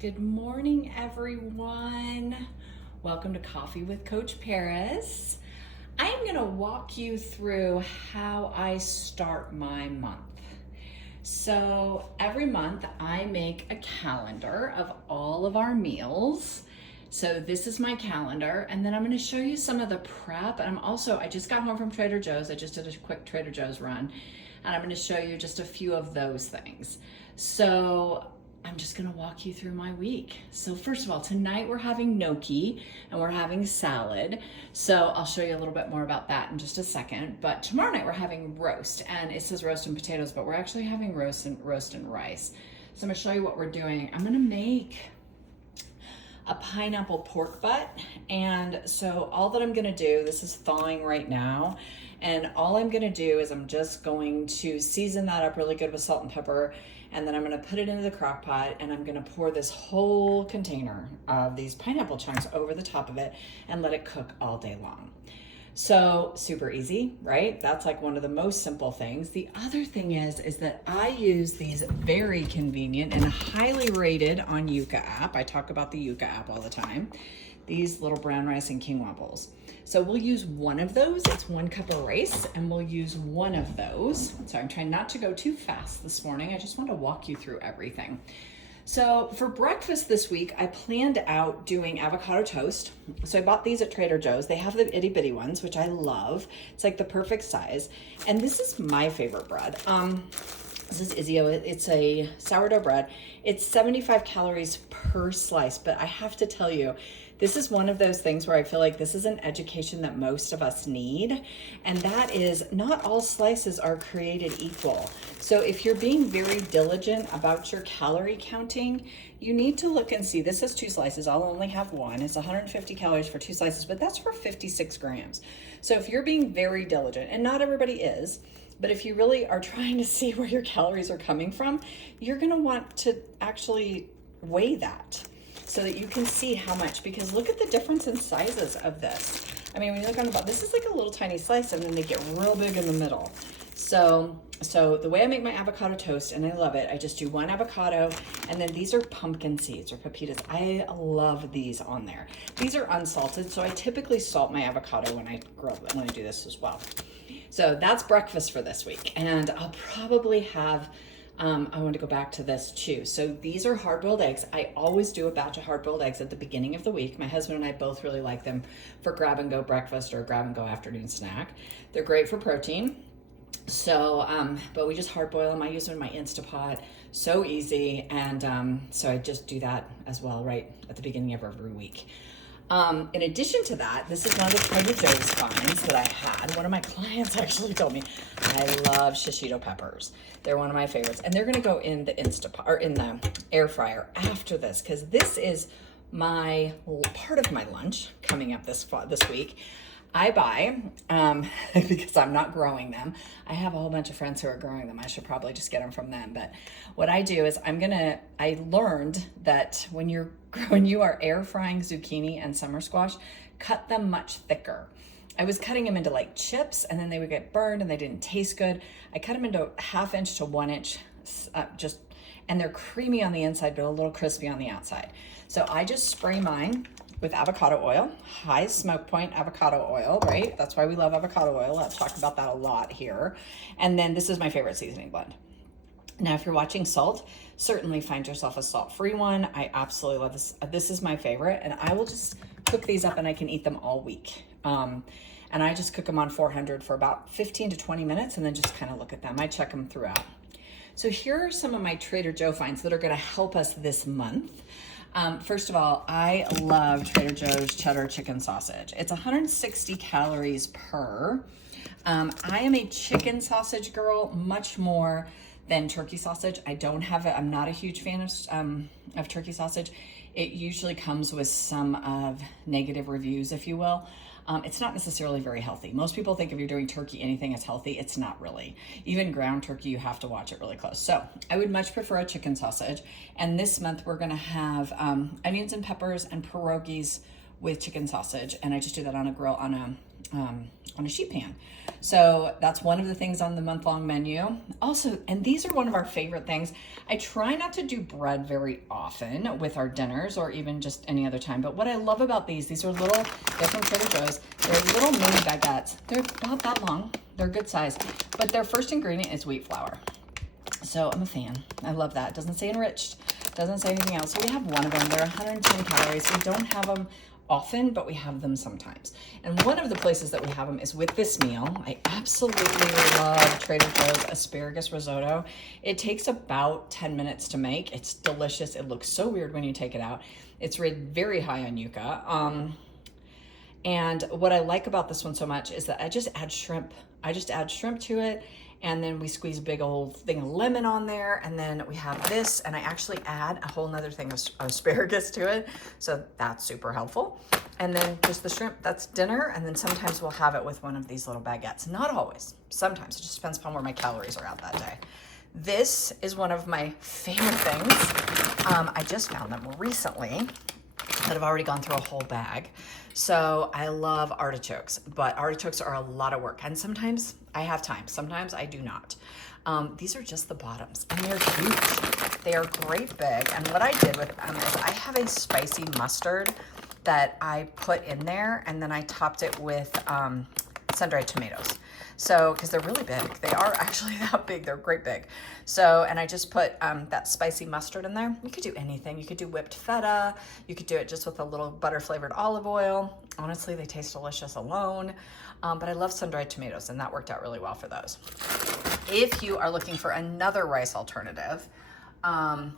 Good morning, everyone. Welcome to Coffee with Coach Paris. I am going to walk you through how I start my month. So every month I make a calendar of all of our meals. So this is my calendar, and then I'm going to show you some of the prep. And I just got home from Trader Joe's. I just did a quick Trader Joe's run, and I'm going to show you just a few of those things. So I'm just gonna walk you through my week. So first of all, tonight we're having gnocchi and we're having salad. So I'll show you a little bit more about that in just a second. But tomorrow night we're having roast, and it says roast and potatoes, but we're actually having roast and rice. So I'm gonna show you what we're doing. I'm gonna make a pineapple pork butt. And so all that I'm gonna do, this is thawing right now, and all I'm gonna do is I'm just going to season that up really good with salt and pepper, and then I'm gonna put it into the crock pot, and I'm gonna pour this whole container of these pineapple chunks over the top of it and let it cook all day long. So super easy, right? That's like one of the most simple things. The other thing is that I use these very convenient and highly rated on Yuka app. I talk about the Yuka app all the time. These little brown rice and quinoa bowls. So we'll use one of those. It's 1 cup of rice, and we'll use one of those. So I'm trying not to go too fast this morning. I just want to walk you through everything. So for breakfast this week, I planned out doing avocado toast. So I bought these at Trader Joe's. They have the itty bitty ones, which I love. It's like the perfect size. And this is my favorite bread. This is Izio. It's a sourdough bread. It's 75 calories per slice, but I have to tell you, this is one of those things where I feel like this is an education that most of us need, and that is not all slices are created equal. So if you're being very diligent about your calorie counting, you need to look and see. This has 2 slices. I'll only have one. It's 150 calories for 2 slices, but that's for 56 grams. So if you're being very diligent, and not everybody is, but if you really are trying to see where your calories are coming from, you're gonna want to actually weigh that so that you can see how much, because look at the difference in sizes of this. I mean, when you look on the bottom, this is like a little tiny slice, and then they get real big in the middle. So the way I make my avocado toast, and I love it, I just do 1 avocado, and then these are pumpkin seeds or pepitas. I love these on there. These are unsalted, so I typically salt my avocado when I do this as well. So that's breakfast for this week, and I'll probably have, I want to go back to this too. So these are hard-boiled eggs. I always do a batch of hard-boiled eggs at the beginning of the week. My husband and I both really like them for grab-and-go breakfast or grab-and-go afternoon snack. They're great for protein. So, but we just hard-boil them. I use them in my Instapot. So easy, and so I just do that as well right at the beginning of every week. In addition to that, this is one of the Trader Joe's finds that I had. One of my clients actually told me I love shishito peppers. They're one of my favorites, and they're going to go in the Instapot or in the air fryer after this, because this is my part of my lunch coming up this week. I buy, because I'm not growing them. I have a whole bunch of friends who are growing them. I should probably just get them from them. But what I do is I learned that when you are air frying zucchini and summer squash, cut them much thicker. I was cutting them into like chips, and then they would get burned and they didn't taste good. I cut them into 1/2 inch to 1 inch, and they're creamy on the inside, but a little crispy on the outside. So I just spray mine with avocado oil, high smoke point avocado oil, right? That's why we love avocado oil. I'll talk about that a lot here. And then this is my favorite seasoning blend. Now, if you're watching salt, certainly find yourself a salt-free one. I absolutely love this. This is my favorite, and I will just cook these up and I can eat them all week. And I just cook them on 400 for about 15 to 20 minutes and then just kind of look at them. I check them throughout. So here are some of my Trader Joe finds that are gonna help us this month. First of all, I love Trader Joe's cheddar chicken sausage. It's 160 calories per. I am a chicken sausage girl, much more than turkey sausage. I'm not a huge fan of turkey sausage. It usually comes with some of negative reviews, if you will. It's not necessarily very healthy. Most people think if you're doing turkey, anything is healthy. It's not really. Even ground turkey, you have to watch it really close. So I would much prefer a chicken sausage. And this month we're gonna have onions and peppers and pierogies with chicken sausage. And I just do that on a grill, on on a sheet pan. So that's one of the things on the month-long menu. Also, and these are one of our favorite things. I try not to do bread very often with our dinners or even just any other time. But what I love about these are little, they're from Trader Joe's. They're little mini baguettes. They're not that long. They're good size. But their first ingredient is wheat flour. So I'm a fan. I love that. It doesn't say enriched. Doesn't say anything else. So we have one of them. They're 110 calories. We don't have them often, but we have them sometimes. And one of the places that we have them is with this meal. I absolutely love Trader Joe's asparagus risotto. It takes about 10 minutes to make. It's delicious. It looks so weird when you take it out. It's rated very high on Yuka. And what I like about this one so much is that I just add shrimp. I just add shrimp to it. And then we squeeze a big old thing of lemon on there. And then we have this, and I actually add a whole nother thing of asparagus to it. So that's super helpful. And then just the shrimp, that's dinner. And then sometimes we'll have it with one of these little baguettes. Not always, sometimes. It just depends upon where my calories are at that day. This is one of my favorite things. I just found them recently that have already gone through a whole bag. So I love artichokes, but artichokes are a lot of work. And sometimes I have time, sometimes I do not. These are just the bottoms, and they're huge. They are great big. And what I did with them is I have a spicy mustard that I put in there, and then I topped it with sun-dried tomatoes. So, because they're really big. They are actually that big. They're great big. So, and I just put that spicy mustard in there. You could do anything. You could do whipped feta. You could do it just with a little butter flavored olive oil. Honestly, they taste delicious alone. But I love sun-dried tomatoes, and that worked out really well for those. If you are looking for another rice alternative,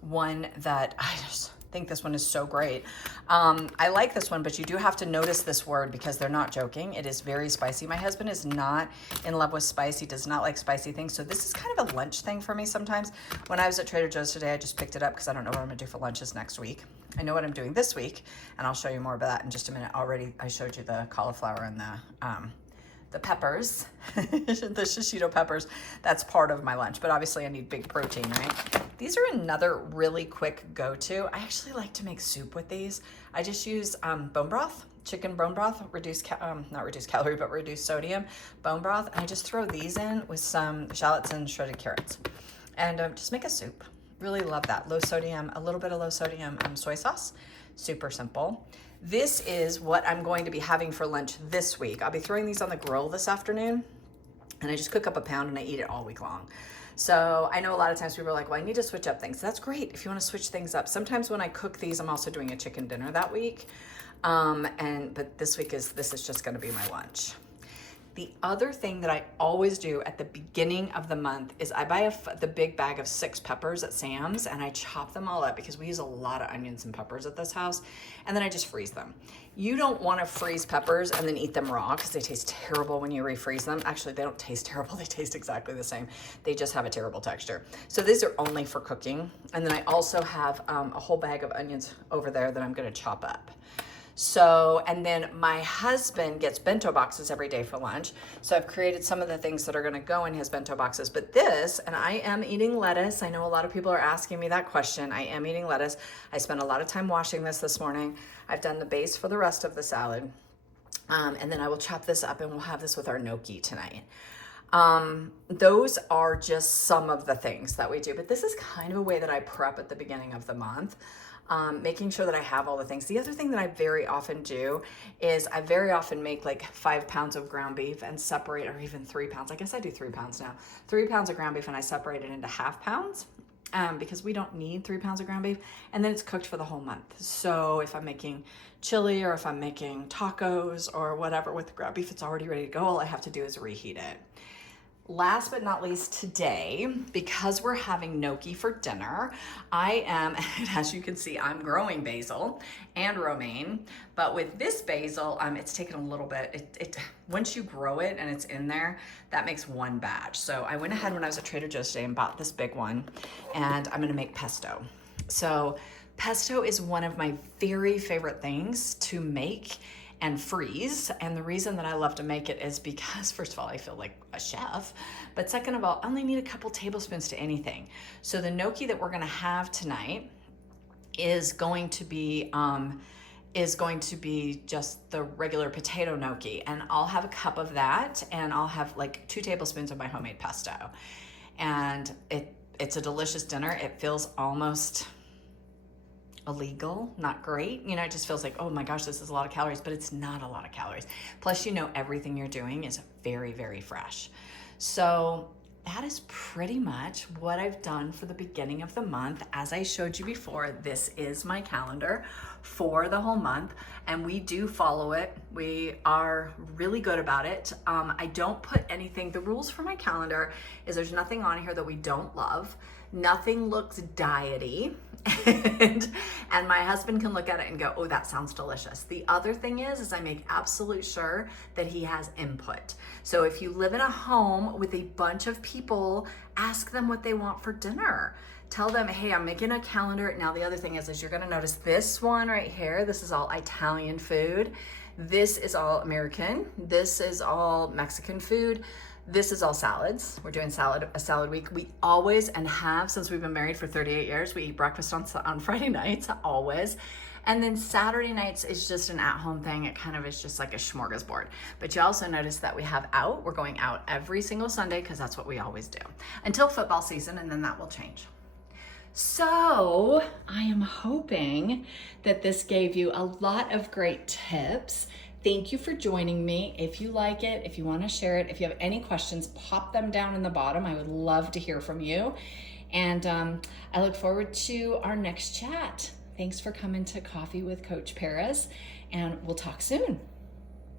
one that I just think this one is so great. I like this one, but you do have to notice this word because they're not joking. It is very spicy. My husband is not in love with spice. He does not like spicy things. So this is kind of a lunch thing for me sometimes. When I was at Trader Joe's today, I just picked it up because I don't know what I'm gonna do for lunches next week. I know what I'm doing this week, and I'll show you more about that in just a minute. Already, I showed you the cauliflower and the peppers, the shishito peppers. That's part of my lunch, but obviously I need big protein, right? These are another really quick go-to. I actually like to make soup with these. I just use bone broth, chicken bone broth, not reduced calorie, but reduced sodium bone broth. And I just throw these in with some shallots and shredded carrots and just make a soup. Really love that. Low sodium, a little bit of low sodium soy sauce. Super simple. This is what I'm going to be having for lunch this week. I'll be throwing these on the grill this afternoon, and I just cook up a pound and I eat it all week long. So I know a lot of times people are like, well, I need to switch up things. That's great if you want to switch things up. Sometimes when I cook these, I'm also doing a chicken dinner that week. But this is just going to be my lunch. The other thing that I always do at the beginning of the month is I buy the big bag of 6 peppers at Sam's, and I chop them all up because we use a lot of onions and peppers at this house, and then I just freeze them. You don't want to freeze peppers and then eat them raw because they taste terrible when you refreeze them. Actually, they don't taste terrible. They taste exactly the same. They just have a terrible texture. So these are only for cooking. And then I also have a whole bag of onions over there that I'm going to chop up. So, and then my husband gets bento boxes every day for lunch. So I've created some of the things that are going to go in his bento boxes. But this, and I am eating lettuce. I know a lot of people are asking me that question. I am eating lettuce. I spent a lot of time washing this morning. I've done the base for the rest of the salad. And then I will chop this up and we'll have this with our gnocchi tonight. Those are just some of the things that we do. But this is kind of a way that I prep at the beginning of the month. Making sure that I have all the things. The other thing that I very often do is I very often make like 5 pounds of ground beef and separate, or even 3 pounds. I guess I do 3 pounds now. 3 pounds of ground beef, and I separate it into half pounds because we don't need 3 pounds of ground beef. And then it's cooked for the whole month. So if I'm making chili or if I'm making tacos or whatever with the ground beef, it's already ready to go. All I have to do is reheat it. Last but not least today, because we're having gnocchi for dinner, I am, and as you can see, I'm growing basil and romaine, but with this basil, it's taken a little bit, once you grow it and it's in there, that makes one batch. So I went ahead when I was at Trader Joe's today and bought this big one, and I'm gonna make pesto. So pesto is one of my very favorite things to make and freeze. And the reason that I love to make it is because, first of all, I feel like a chef, but second of all, I only need a couple tablespoons to anything. So the gnocchi that we're gonna have tonight is going to be is going to be just the regular potato gnocchi, and I'll have a cup of that, and I'll have like 2 tablespoons of my homemade pesto. And it's a delicious dinner. It feels almost illegal, not great. You know, it just feels like, oh my gosh, this is a lot of calories, but it's not a lot of calories. Plus, you know, everything you're doing is very, very fresh. So that is pretty much what I've done for the beginning of the month. As I showed you before, this is my calendar for the whole month, and we do follow it. We are really good about it. I don't put anything, the rules for my calendar is there's nothing on here that we don't love. Nothing looks diety. And my husband can look at it and go, oh, that sounds delicious. The other thing is I make absolute sure that he has input. So if you live in a home with a bunch of people, ask them what they want for dinner. Tell them, hey, I'm making a calendar. Now, the other thing is you're gonna notice this one right here, this is all Italian food. This is all American. This is all Mexican food. This is all salads. We're doing a salad week. We always, and have since we've been married for 38 years, we eat breakfast on Friday nights, always. And then Saturday nights is just an at-home thing. It kind of is just like a smorgasbord. But you also notice that we have out. We're going out every single Sunday because that's what we always do until football season, and then that will change. So I am hoping that this gave you a lot of great tips. Thank you for joining me. If you like it, if you want to share it, if you have any questions, pop them down in the bottom. I would love to hear from you. And I look forward to our next chat. Thanks for coming to Coffee with Coach Paris, and we'll talk soon.